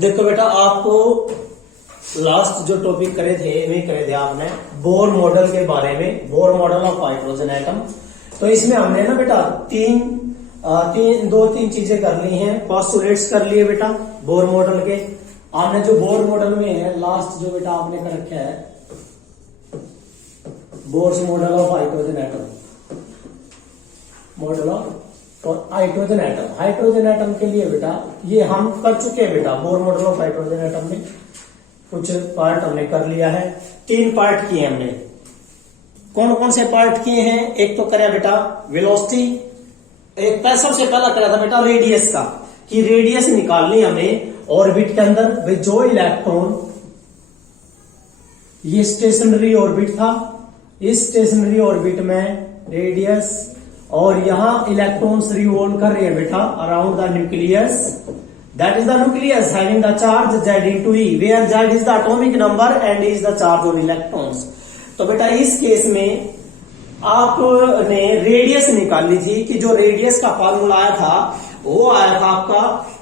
देखो बेटा, आपको लास्ट जो टॉपिक करे थे आपने बोर मॉडल के बारे में, Bohr model of hydrogen atom. तो इसमें हमने ना बेटा दो तीन चीजें कर ली हैं। पोस्टुलेट्स कर लिए बेटा बोर मॉडल के। आपने जो बोर मॉडल में है लास्ट जो बेटा आपने कर रखा है Bohr's model of hydrogen atom, model of hydrogen atom. Hydrogen atom के लिए बेटा ये हम कर चुके हैं बेटा। Bohr model of hydrogen atom में कुछ पार्ट हमने कर लिया है। 3 पार्ट किए हमने। कौन कौन से पार्ट किए हैं? एक तो करा बेटा वेलोसिटी, एक सबसे पहला करा था बेटा रेडियस का, कि रेडियस निकालनी हमें ऑर्बिट के अंदर। जो इलेक्ट्रॉन, ये स्टेशनरी ऑर्बिट था, इस स्टेशनरी ऑर्बिट में रेडियस, और यहां इलेक्ट्रॉन्स रिवॉल्व कर रहे हैं बेटा around the nucleus. That is the nucleus having the charge Z into E, where Z is the atomic number and E is the charge on electrons। तो बेटा इस केस में आपने रेडियस निकाली थी, कि जो रेडियस का फॉर्मूला आया था वो आया था आपका,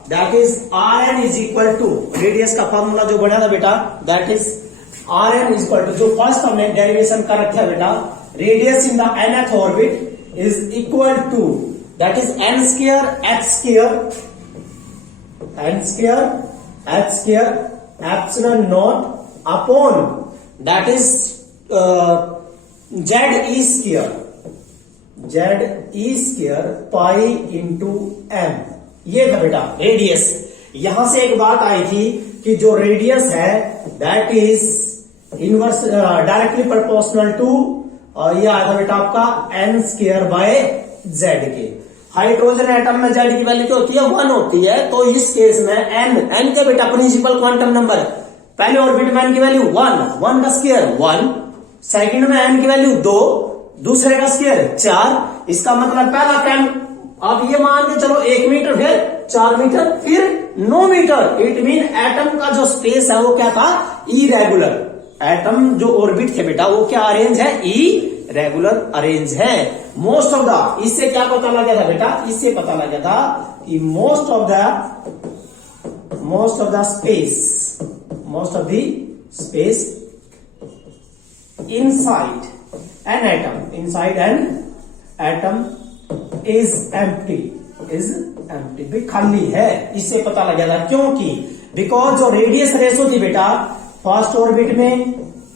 that is Rn is equal to, radius का फॉर्मूला जो बना था बेटा that is Rn is equal to, जो फर्स्ट हमने डेरिवेशन कर रखा है बेटा, radius in the nth orbit is equal to, that is n square h square epsilon naught upon that is Z E square pi into m। ये था बेटा radius. यहां से एक बात आई थी कि जो रेडियस है that is inverse directly proportional to, ये आया था बेटा आपका n स्क्वायर बाय Z के। हाइड्रोजन एटम में Z की वैल्यू क्या होती है? 1 होती है। तो इस केस में n का बेटा प्रिंसिपल क्वांटम नंबर, पहले ऑर्बिट में n की वैल्यू 1 का स्क्वायर 1, सेकंड में n की वैल्यू 2, दूसरे का स्क्वायर 4। इसका मतलब पहला टर्म आप ये मान के चलो 1 मीटर, फिर 4 मीटर, फिर 9 मीटर। इट मीन एटम का जो स्पेस है वो क्या था? इरेगुलर। एटम जो ऑर्बिट थे बेटा वो क्या अरेंज है? इरेगुलर अरेंज है। मोस्ट ऑफ द, इससे क्या पता लगा था बेटा? इससे पता लगा था कि most of the space inside an atom is empty, भी खाली है। इससे पता लगा था क्योंकि बिकॉज जो रेडियस रेशो थी बेटा फर्स्ट ऑर्बिट में,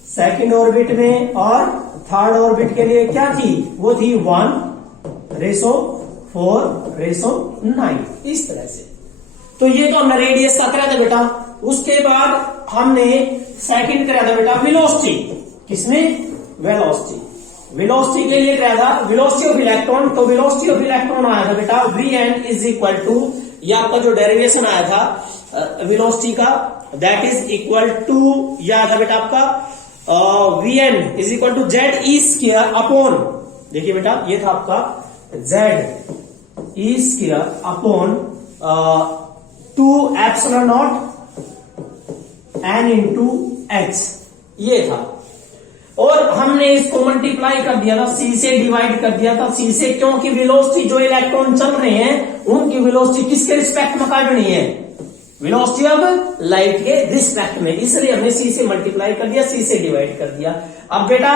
सेकंड ऑर्बिट में और थर्ड ऑर्बिट के लिए क्या थी? वो थी 1:4:9, इस तरह से। तो ये तो हमने रेडियस का करा था बेटा। उसके बाद हमने सेकंड करा था बेटा वेलोसिटी। किसमें? वेलोसिटी के लिए क्या था? Velocity of electron. तो वेलोसिटी ऑफ इलेक्ट्रॉन आया था बेटा Vn इज इक्वल टू, ये आपका जो डेरिवेशन आया था वेलोसिटी का दैट इज इक्वल टू, यह आया था बेटा आपका Vn is equal to Z E square upon, देखिए बेटा ये था आपका Z E square upon 2 epsilon naught n into h, ये था। और हमने इसको मल्टीप्लाई कर दिया था, C से डिवाइड कर दिया था। C से क्योंकि वेलोसिटी जो इलेक्ट्रॉन चल रहे हैं उनकी वेलोसिटी किसके रिस्पेक्ट में काटनी है? वेलोसिटी ऑफ लाइट के रिस्पेक्ट में, इसलिए हमने C से मल्टीप्लाई कर दिया, C से डिवाइड कर दिया। अब बेटा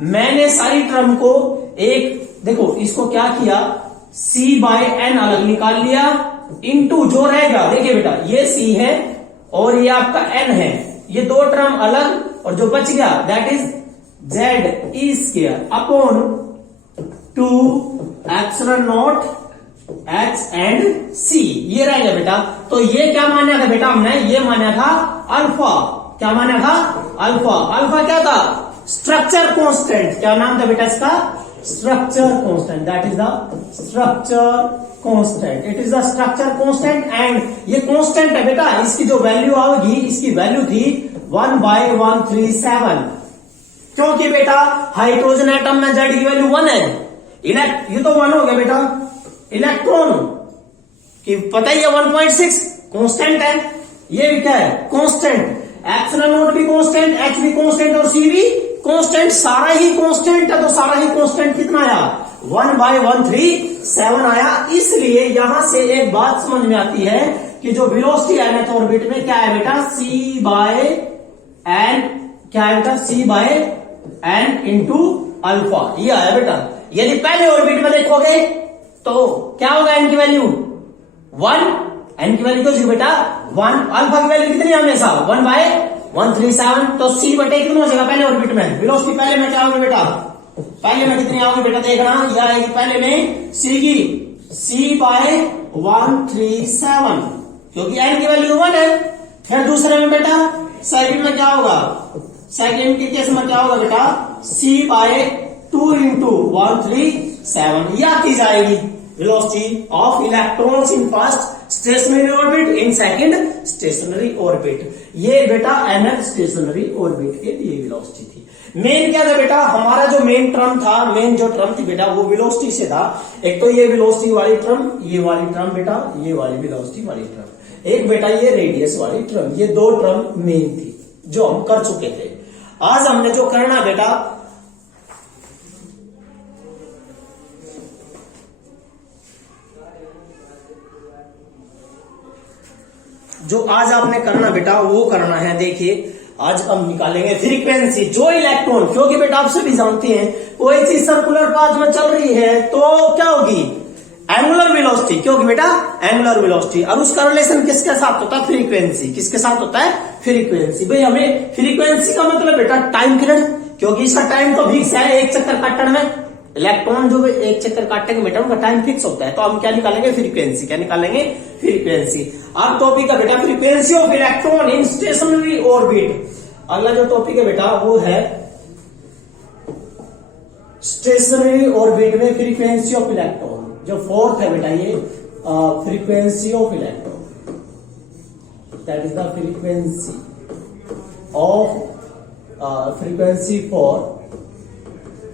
मैंने सारी टर्म को एक, देखो इसको क्या किया, C बाय n अलग निकाल लिया, इनटू जो रहेगा, देखिए बेटा ये C है और ये आपका n है, ये दो टर्म अलग, और जो बच गया that is Z E square upon 2 epsilon not H and C, ये रहेगा बेटा। तो ये क्या माना था बेटा हमने? ये माना था अल्फा। क्या माना था? अल्फा। अल्फा क्या था? Structure constant. क्या नाम था बेटा इसका? Structure constant. That is the structure constant. It is the structure constant and ये कांस्टेंट है बेटा। इसकी जो वैल्यू आएगी, इसकी वैल्यू थी 1/137, क्योंकि बेटा हाइड्रोजन एटम में Z की वैल्यू 1 है। ये तो 1 हो गया बेटा। इलेक्ट्रॉन की पता ही है 1.6 कांस्टेंट है। ये भी क्या है? कांस्टेंट। एप्सिलॉन नॉट भी कांस्टेंट, H भी कांस्टेंट और C भी कांस्टेंट। सारा ही कांस्टेंट है। तो सारा ही कांस्टेंट कितना आया? 1/137 आया। इसलिए यहां से एक बात समझ में आती है कि कि जो वेलोसिटी है nth ऑर्बिट में क्या है बेटा, c बाय एन, क्या है बेटा, c by N into alpha, ये आया बेटा। यदि पहले ऑर्बिट में देखोगे तो क्या होगा, एन की वैल्यू 1, एन की वैल्यू क्या होगी बेटा 1, अल्फा की वैल्यू कितनी हमेशा 1/137, तो c बटे कितना हो जाएगा पहले ऑर्बिट में, वेलोसिटी पहले में क्या होगी बेटा, पहले में कितनी आओगे बेटा, देखना यह आएगी पहले में c की c बाय 137, क्योंकि n की वैल्यू 1 है। फिर दूसरे में बेटा सेकंड में क्या होगा, सेकंड के केस में क्या होगा बेटा, c बाय 2 इंटू 137, यह आती जाएगी velocity of electrons in first stationery orbit, in second stationery orbit. ये बेटा nth स्टेशनरी ऑर्बिट के लिए वेलोसिटी थी। मेन क्या था बेटा, हमारा जो मेन टर्म था, मेन जो टर्म थी बेटा वो वेलोसिटी से था। एक तो ये वेलोसिटी वाली टर्म, ये वाली टर्म बेटा, ये वाली वेलोसिटी वाली टर्म, एक बेटा ये रेडियस वाली टर्म, ये दो टर्म मेन थी जो हम कर चुके थे। आज हमने जो करना बेटा, जो आज आपने करना बेटा वो करना है, देखिए आज हम निकालेंगे फ्रीक्वेंसी, जो इलेक्ट्रॉन, क्योंकि बेटा आप सभी जानते हैं कोई चीज सर्कुलर पाथ में चल रही है तो क्या होगी, एंगुलर वेलोसिटी, क्योंकि बेटा एंगुलर वेलोसिटी, और उसका रिलेशन किसके साथ होता है, फ्रीक्वेंसी, किसके साथ होता है, फ्रीक्वेंसी। भाई हमें फ्रीक्वेंसी का मतलब बेटा टाइम पीरियड, क्योंकि इसका टाइम तो फिक्स है, एक चक्कर काटने में इलेक्ट्रॉन जो एक चक्कर काटेंगे बेटा उनका टाइम फिक्स होता है, तो हम क्या निकालेंगे, फ्रीक्वेंसी, क्या निकालेंगे, फ्रीक्वेंसी। अब टॉपिक है बेटा frequency of electron in stationery orbit. अगला जो टॉपिक है बेटा वो है स्टेशनरी ऑर्बिट में फ्रीक्वेंसी ऑफ इलेक्ट्रॉन। जो फोर्थ है बेटा ये frequency of electron, that is the frequency of frequency for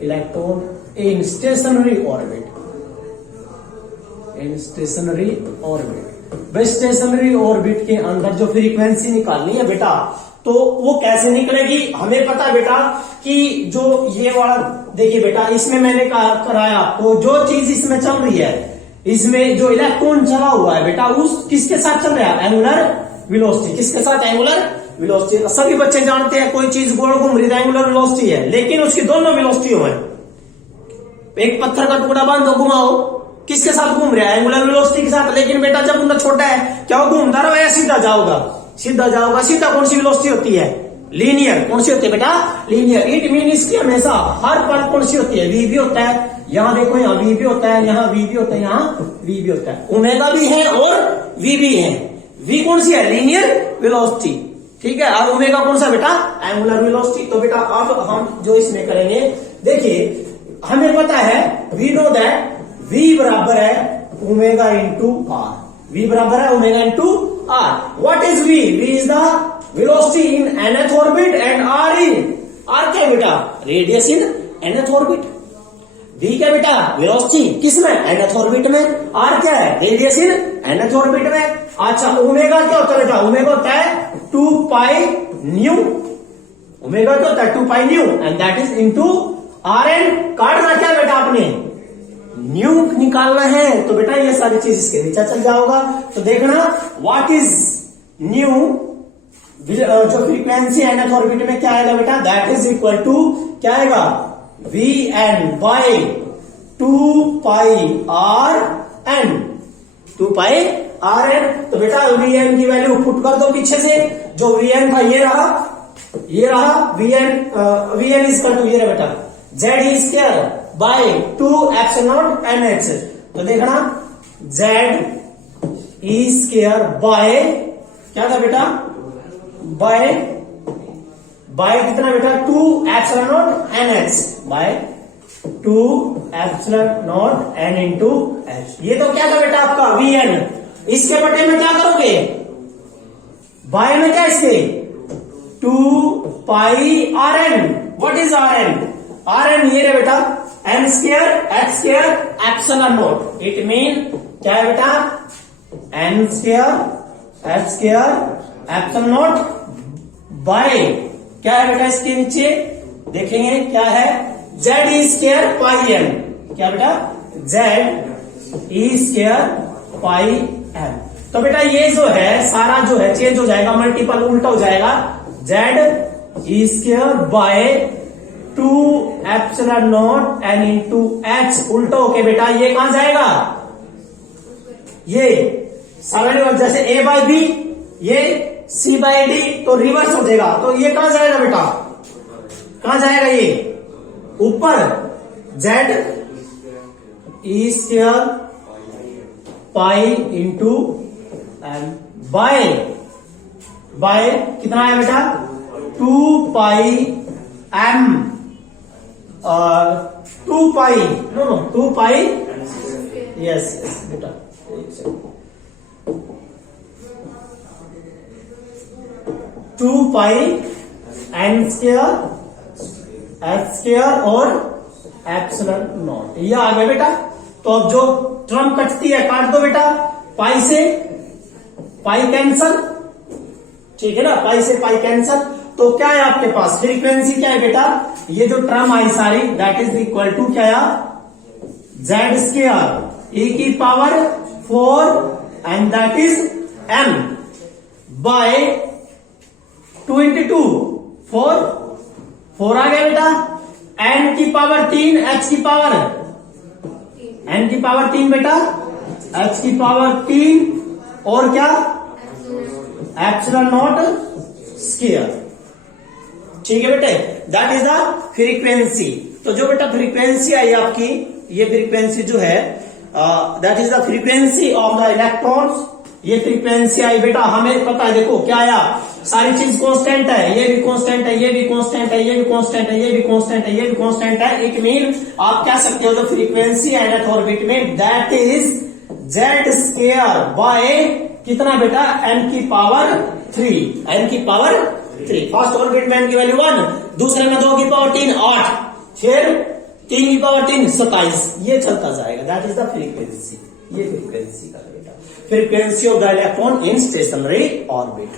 electron in stationery orbit, in stationery orbit. Stationery orbit के अंदर जो फ्रीक्वेंसी निकालनी है बेटा, तो वो कैसे निकलेगी, हमें पता है बेटा कि जो ये वाला देखिए बेटा, इसमें मैंने कराया आपको, जो चीज इसमें चल रही है, इसमें जो इलेक्ट्रॉन चला हुआ है बेटा, उस किसके साथ चल रहा है, एंगुलर वेलोसिटी, किसके साथ, एंगुलर वेलोसिटी। सभी बच्चे जानते हैं कोई चीज गोल घूम रही है एंगुलर वेलोसिटी है, लेकिन उसकी दोनों वेलोसिटी है। एक पत्थर का टुकड़ा बांधो, घुमाओ, किसके साथ घूम रहा है, एंगुलर वेलोसिटी के साथ। लेकिन बेटा जब उनका छोटा है क्या वो घूमता रहा, सीधा जाओगा, सीधा जाओगा। सीधा कौन सी वेलोसिटी होती है, लीनियर। कौन सी होती है बेटा, लीनियर। इट मीन इसकी हमेशा हर पल कौन सी होती है, वी भी होता है। यहां देखो, यहाँ वी भी होता है, यहाँ वी भी होता है, यहाँ वी भी होता है। ओमेगा भी है और वी भी है। वी कौन सी है, लीनियर वेलोसिटी, ठीक है। और ओमेगा कौन सा बेटा, एंगुलर वेलोसिटी। तो बेटा अब हम जो इसमें करेंगे, देखिए हमें पता है, वी नो दैट v बराबर है ओमेगा इंटू आर, v बराबर है omega into R. What is v, v is the velocity in nth orbit and r in, r क्या बेटा, radius in nth orbit. v क्या बेटा, वेलोसिटी किसमें, nth orbit में। r क्या है, रेडियस इन nth ऑर्बिट में। अच्छा ओमेगा क्या होता है बेटा, ओमेगा होता है 2 पाई न्यू, ओमेगा क्या होता है 2 pi nu, and that is into R N. काटना क्या बेटा आपने, न्यू निकालना है, तो बेटा ये सारी चीज इसके नीचे चल जाओगा। तो देखना व्हाट इज न्यू, जो फ्रीक्वेंसी nth ऑर्बिट में क्या आएगा बेटा, दैट इज इक्वल टू क्या आएगा, V N by 2 pi R N, 2 pi R N. तो बेटा वी एन की वैल्यू पुट कर दो पीछे से, जो वी एन था ये रहा, ये रहा V N is equal to ये रहा बेटा Z E square by 2 epsilon N H. तो देखना जेड ई स्क्वायर बाय क्या था बेटा, बाय कितना बेटा 2 epsilon N H by 2 epsilon N into H. ये तो क्या था बेटा आपका वी एन। इसके बटे में क्या करोगे, बाय में क्या इसके 2 pi R N. What is R N, R N ये रहे बेटा N square X square epsilon naught. It mean क्या है बेटा, N square X square epsilon naught by क्या है बेटा, इसके नीचे देखेंगे क्या है, Z E square pi M. क्या बेटा, Z E square pi M. तो बेटा ये जो है सारा जो है चेंज हो जाएगा, मल्टीपल उल्टा हो जाएगा, Z E square by 2 epsilon not an into H उल्टा होके बेटा ये कहां जाएगा, ये सारा रिवर्स, जैसे ए बाय बी ये सी बाय डी तो रिवर्स हो जाएगा, तो ये कहां जाएगा बेटा, कहां जाएगा ये ऊपर, Z E square pi into M by कितना है बेटा 2 pi M 2 pi no 2 pi yes बेटा 2 pi N square H square और एप्सिलॉन नॉट, ये आ गया बेटा। तो अब जो टर्म कटती है काट दो बेटा, पाई से पाई कैंसल, ठीक है ना, पाई से पाई कैंसल, तो क्या है आपके पास फ्रीक्वेंसी क्या है बेटा, ये जो टर्म आई सारी दैट इज इक्वल टू क्या है जेड स्क्वायर ई की power 4 and that is M by 2 into 2 4 आ गया बेटा, एन की पावर 3 एच की पावर एन की पावर 3 बेटा, एच की पावर 3 और क्या एप्सिलॉन नॉट स्क्वायर, ठीक है बेटे, दैट इज द फ्रीक्वेंसी। तो जो बेटा फ्रीक्वेंसी आई आपकी, ये फ्रीक्वेंसी जो है that is the frequency of the electrons, ये फ्रीक्वेंसी आई बेटा, हमें पता है देखो क्या आया, सारी चीज कांस्टेंट है, ये भी कांस्टेंट है, ये भी कांस्टेंट है, ये भी कांस्टेंट है, ये भी कांस्टेंट है, ये भी कांस्टेंट है, इट मीन आप कह सकते हो the frequency and at orbit में that is Z square by कितना बेटा एन की पावर 3, एन की पावर 3, फर्स्ट ऑर्बिट में एन की वैल्यू 1, दूसरे में 2 की पावर 3 8, फिर 3 की पावर 3 27, ये चलता जाएगा, दैट इज द फ्रीक्वेंसी, ये फ्रीक्वेंसी का बेटा frequency of the electron in stationery orbit.